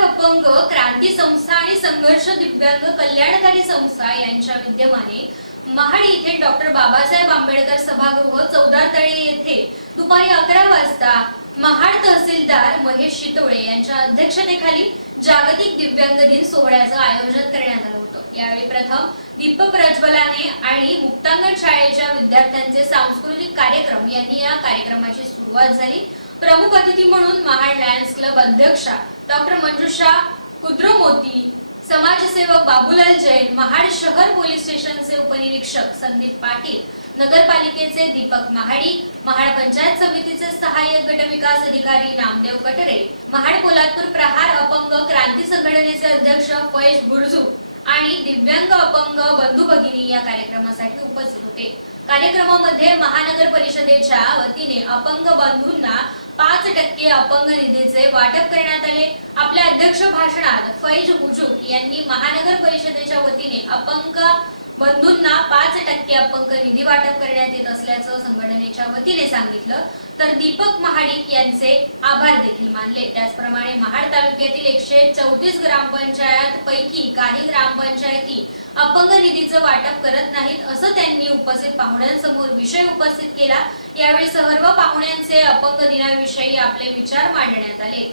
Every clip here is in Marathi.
अपंग क्रांती संस्था आणि संघर्ष दिव्यांग कल्याणकारी संस्था यांच्या विद्यमाने महाड येथे डॉक्टर बाबासाहेब आंबेडकर सभागृह चौदा तळे येथे दुपारी अकरा वाजता महाड तहसीलदार महेश शितोळे यांच्या अध्यक्षतेखाली जागतिक दिव्यांग दिन सोहळ्याचं आयोजन करण्यात आलं होतं. यावेळी प्रथम दीप प्रज्वलाने आणि मुक्तांगण शाळेच्या विद्यार्थ्यांचे सांस्कृतिक कार्यक्रम यांनी या कार्यक्रमाची सुरुवात झाली. प्रमुख अतिथी म्हणून महाड लायन्स क्लब अध्यक्षा डॉक्टर मंजुषा कुद्रमोती समाजसेवक बाबूलाल जैन महाड शहर पोलीस स्टेशनचे उपनिरीक्षक संदीप पाटील नगरपालिकेचे दीपक महाडी महाड पंचायत समितीचे सहाय्यक गटविकास अधिकारी नामदेव कटरे महाड पोलादपूर प्रहार अपंग क्रांती संघटनेचे अध्यक्ष फैज बुरजू आणि दिव्यांग अपंग बंधू भगिनी या कार्यक्रमासाठी उपस्थित होते. कार्यक्रमामध्ये महानगर परिषदेच्या वतीने अपंग बंधूंना पाच टक्के अपंग निधीचे वाटप करण्यात आले. आपल्या अध्यक्ष भाषणात फैज हुजूर यांनी महानगर परिषदेच्या वतीने अपंग बंधूंना पाच टक्के अपंग निधी वाटप करण्यात येत असल्याचं संघटनेच्या वतीने सांगितलं. तर दीपक महाडिक यांचे आभार देखील मानले. त्याचप्रमाणे महाड तालुक्यातील एकशे चौतीस ग्रामपंचायत पैकी काही ग्रामपंचायती अपंग निधीचं वाटप करत नाहीत असं त्यांनी उपस्थित पाहुण्यांसमोर विषय उपस्थित केला. यावेळी सर्व पाहुण्यांचे अपंग दिनाविषयी आपले विचार मांडण्यात आले.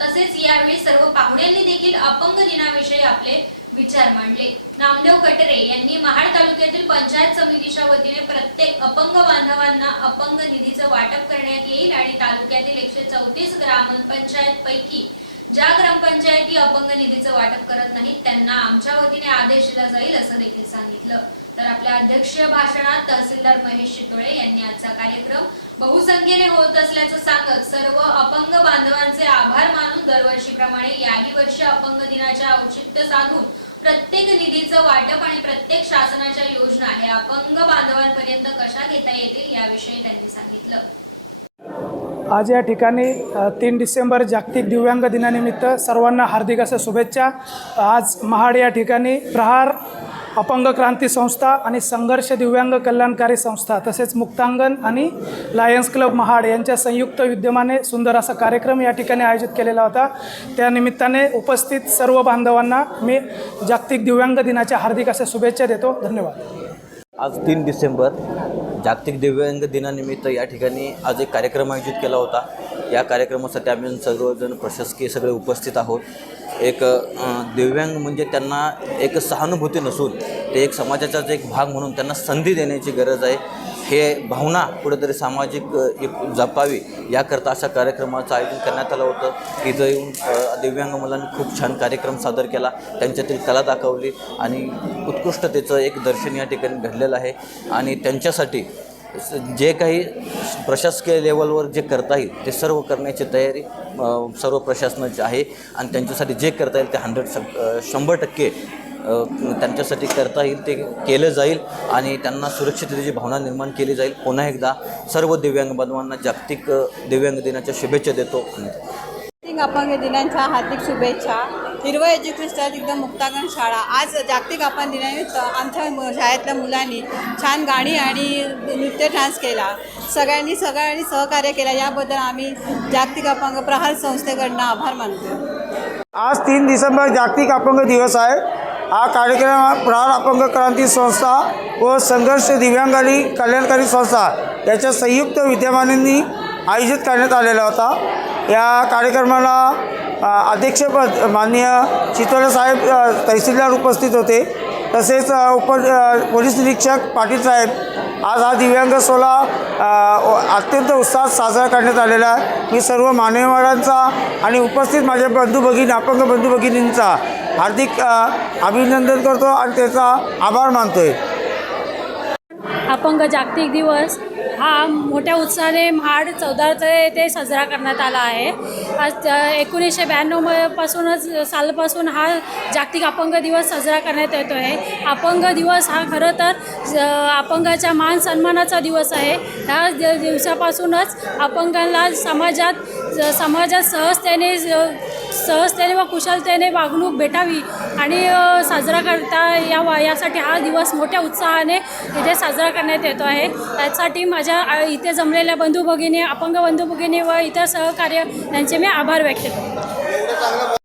तसेच यावेळी सर्व पाहुण्यांनी देखील अपंग दिनाविषयी आपले विचार मांडले. नामदेव कटरे यांनी महाड तालुक्यातील पंचायत समितीच्या वतीने प्रत्येक अपंग बांधवांना अपंग निधीचं वाटप करण्यात येईल आणि तालुक्यातील एकशे चौतीस ग्रामपंचायत पैकी ज्या ग्रामपंचायती अपंग निधीचं वाटप करत नाहीत त्यांना आमच्या वतीने आदेश दिला जाईल असं देखील सांगितलं. तर आपल्या अध्यक्षीय भाषणात तहसीलदार महेश शितोळे यांनी आजचा कार्यक्रम बहुसंख्येने होत असल्याचं सांगत सर्व अपंग बांधवांचे आभार मानून दरवर्षीप्रमाणे याही वर्षी अपंग दिनाच्या औचित्य साधून प्रत्येक निधीचं वाटप आणि प्रत्येक शासनाच्या योजना हे अपंग बांधवांपर्यंत कशा घेता येतील याविषयी त्यांनी सांगितलं. आज या ठिकाणी तीन डिसेंबर जागतिक दिव्यांग दिनानिमित्त सर्वांना हार्दिक अशा शुभेच्छा. आज महाड या ठिकाणी प्रहार अपंग क्रांती संस्था आणि संघर्ष दिव्यांग कल्याणकारी संस्था तसेच मुक्तांगण आणि लायन्स क्लब महाड यांच्या संयुक्त विद्यमाने सुंदर असा कार्यक्रम या ठिकाणी आयोजित केलेला होता. त्या निमित्ताने उपस्थित सर्व बांधवांना मी जागतिक दिव्यांग दिनाच्या हार्दिक अशा शुभेच्छा देतो. धन्यवाद. आज तीन डिसेंबर जागतिक दिव्यांग दिनानिमित्त या ठिकाणी आज एक कार्यक्रम आयोजित केला होता. या कार्यक्रमासाठी आम्ही सर्वजण प्रशासकीय सगळे उपस्थित आहोत. एक दिव्यांग म्हणजे त्यांना एक सहानुभूती नसून ते एक समाजाचाच एक भाग म्हणून त्यांना संधी देण्याची गरज आहे. हे भावना कुठेतरी सामाजिक एक जपावी याकरता अशा कार्यक्रमाचं आयोजन करण्यात आलं होतं. इथं येऊन दिव्यांग मुलांनी खूप छान कार्यक्रम सादर केला. त्यांच्यातील कला दाखवली आणि उत्कृष्टतेचं एक दर्शन या ठिकाणी घडलेलं आहे. आणि त्यांच्यासाठी जे काही प्रशासकीय लेवलवर जे करता येईल ते सर्व करण्याची तयारी सर्व प्रशासनाची आहे आणि त्यांच्यासाठी जे करता येईल ते हंड्रेड शंभर टक्के त्यांच्यासाठी करता येईल ते केलं जाईल आणि त्यांना सुरक्षिततेची भावना निर्माण केली जाईल. पुन्हा एकदा सर्व दिव्यांग बांधवांना जागतिक दिव्यांग दिनाच्या शुभेच्छा देतो. अपंग दिनांच्या हार्दिक शुभेच्छा. हिरवं एज्युकेशन एकदम मुक्तांगण शाळा. आज जागतिक आपण दिनानिमित्त आमच्या शाळेतल्या मुलांनी छान गाणी आणि नृत्य डान्स केला. सगळ्यांनी सगळ्यांनी सहकार्य केलं. याबद्दल आम्ही जागतिक अपंग प्रहार संस्थेकडनं आभार मानतो. आज तीन डिसेंबर जागतिक अपंग दिवस आहे. हा कार्यक्रम प्रहार अपंग क्रांती संस्था व संघर्ष दिव्यांगारी कल्याणकारी संस्था याच्या संयुक्त विद्यमानांनी आयोजित करण्यात आलेला होता. या कार्यक्रमाला अध्यक्षपद माननीय चितोळे साहेब तहसीलदार उपस्थित होते. तसेच उप पोलीस निरीक्षक पाटील साहेब. आज हा दिव्यांग सोहळा अत्यंत उत्साहात साजरा करण्यात आलेला आहे. मी सर्व मान्यवरांचा आणि उपस्थित माझे बंधू भगिनी अपंग बंधू भगिनींचा हार्दिक अभिनंदन करतो आणि त्याचा आभार मानतो आहे अपंग जागतिक दिवस हा मोठ्या उत्साहाने महाड चौदा येथे साजरा करण्यात आला आहे. आज एकोणीसशे ब्याण्णवपासूनच सालपासून हा जागतिक अपंग दिवस साजरा करण्यात येतो आहे अपंग दिवस हा खरं तर ज- अपंगाच्या मान सन्मानाचा दिवस आहे. ह्या दिवसापासूनच अपंगांना समाजात समाजात सहजतेने सहजतेने व कुशलतेने वागणूक भेटावी आणि साजरा करता यावा यासाठी हा दिवस मोठ्या उत्साहाने इथे साजरा करण्यात येतो आहे. त्यासाठी माझ्या इथे जमलेल्या बंधू भगिनी अपंग बंधू भगिनी व इतर सहकार्य यांचे मी आभार व्यक्त करतो.